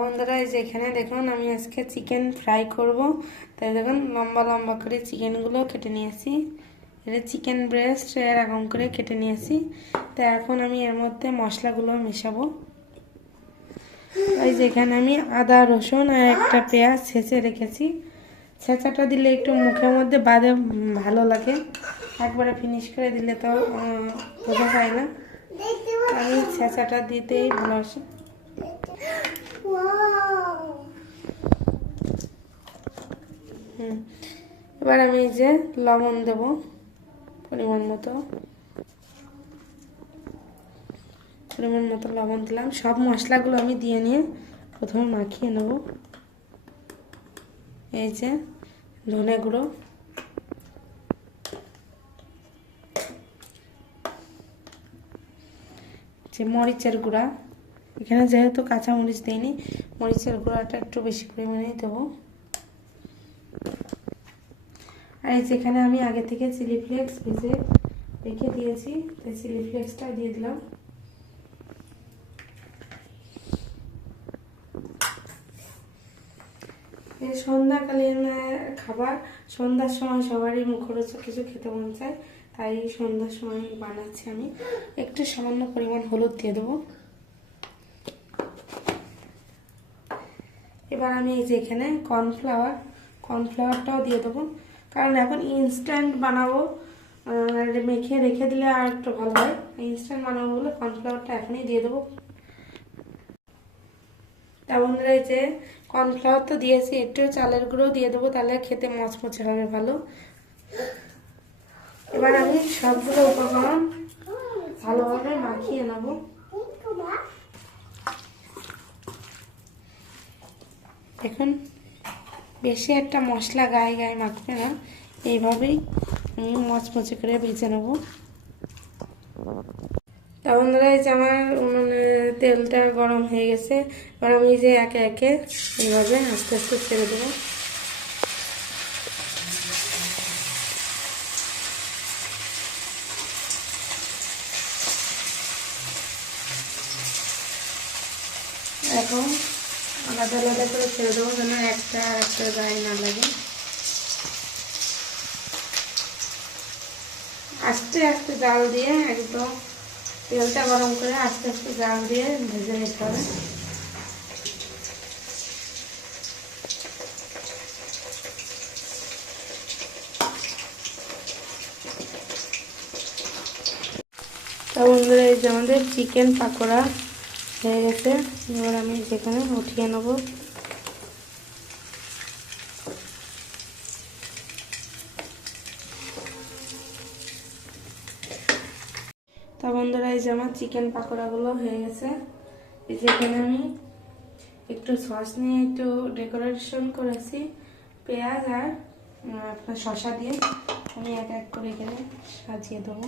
বন্ধুরা এই যে এখানে দেখুন, আমি আজকে চিকেন ফ্রাই করব। তাই দেখুন, লম্বা লম্বা করে চিকেনগুলো কেটে নিয়েছি। এটা চিকেন ব্রেস্ট এরকম করে কেটে নিয়েছি। তো এখন আমি এর মধ্যে মশলাগুলো মেশাবো। এই যে এখানে আমি আদা, রসুন আর একটা পেঁয়াজ ছেঁচে রেখেছি। ছেঁচাটা দিলে একটু মুখের মধ্যে বাদে ভালো লাগে। একবারে ফিনিশ করে দিলে তো বোঝা যায় না। আমি ছেঁচাটা দিতেই ভালোবাসি। এবার আমি এই যে লবণ দেব পরিমাণ মতো। পরিমাণ মতো লবণ দিলাম। সব মশলাগুলো আমি দিয়ে নিয়ে প্রথমে মাখিয়ে নেব। এই যে ধনে গুঁড়ো। যে মরিচের গুঁড়া। এখানে যেহেতু কাঁচা মরিচ দিইনি, মরিচের গুঁড়াটা একটু বেশি পরিমাণেই দেবো। আর এই যেখানে আমি আগে থেকে চিলি ফ্লেক্স ভেজে রেখে দিয়েছি, তাই চিলি ফ্লেক্সটা দিয়ে দিলাম। সন্ধ্যাকালীন খাবার, সন্ধ্যার সময় সবারই মুখরোচক কিছু খেতে মন চায়, তাই সন্ধ্যার সময় বানাচ্ছি আমি। একটু সামান্য পরিমাণ হলুদ দিয়ে দেবো। এবার আমি এই যে এখানে কর্নফ্লাওয়ার কর্নফ্লাওয়ারটাও দিয়ে দেবো। কারণ এখন ইনস্ট্যান্ট বানাবো মেখে রেখে দিলে আর একটু ভালো হয়। ইনস্ট্যান্ট বানাবো বলে কর্নফ্লাওয়ারটা এখনই দিয়ে দেবো। তা বন্ধুরা এই যে কর্নফ্লাওয়ার তো দিয়েছি, একটু চালের গুঁড়ো দিয়ে দেবো, তাহলে খেতে মচমচে হবে ভালো। এবার আমি সবগুলো উপকরণ ভালোভাবে মাখিয়ে নেব। এখন বেশি একটা মশলা গায়ে গায়ে মাখবে না। এইভাবেই আমি মচমচে করে ভেজে নেব। তা বন্ধুরা, এই যে আমার উনুনে তেলটা গরম হয়ে গেছে। এবার আমি যে একে একে এইভাবে আস্তে আস্তে ছেড়ে দেবো। এখন আলাদা আলাদা করে ছেড়ে দেবো যেন একটা আর একটা গায়ে না লাগে। আস্তে আস্তে জাল দিয়ে একদম তেলটা গরম করে আস্তে আস্তে জাল দিয়ে ভেজে নিতে হবে। তো বন্ধুরা, এই যে আমাদের চিকেন পাকোড়া। হয়ে গেছে। এবার আমি যেখানে উঠিয়ে নেব। তা বন্ধুরা, এই যে আমার চিকেন পাকোড়াগুলো হয়ে গেছে। এই যে এখানে আমি একটু সস নিয়ে একটু ডেকোরেশন করেছি। পেঁয়াজ আর আপনার শসা দিয়ে আমি এক এক করে এখানে সাজিয়ে দেবো।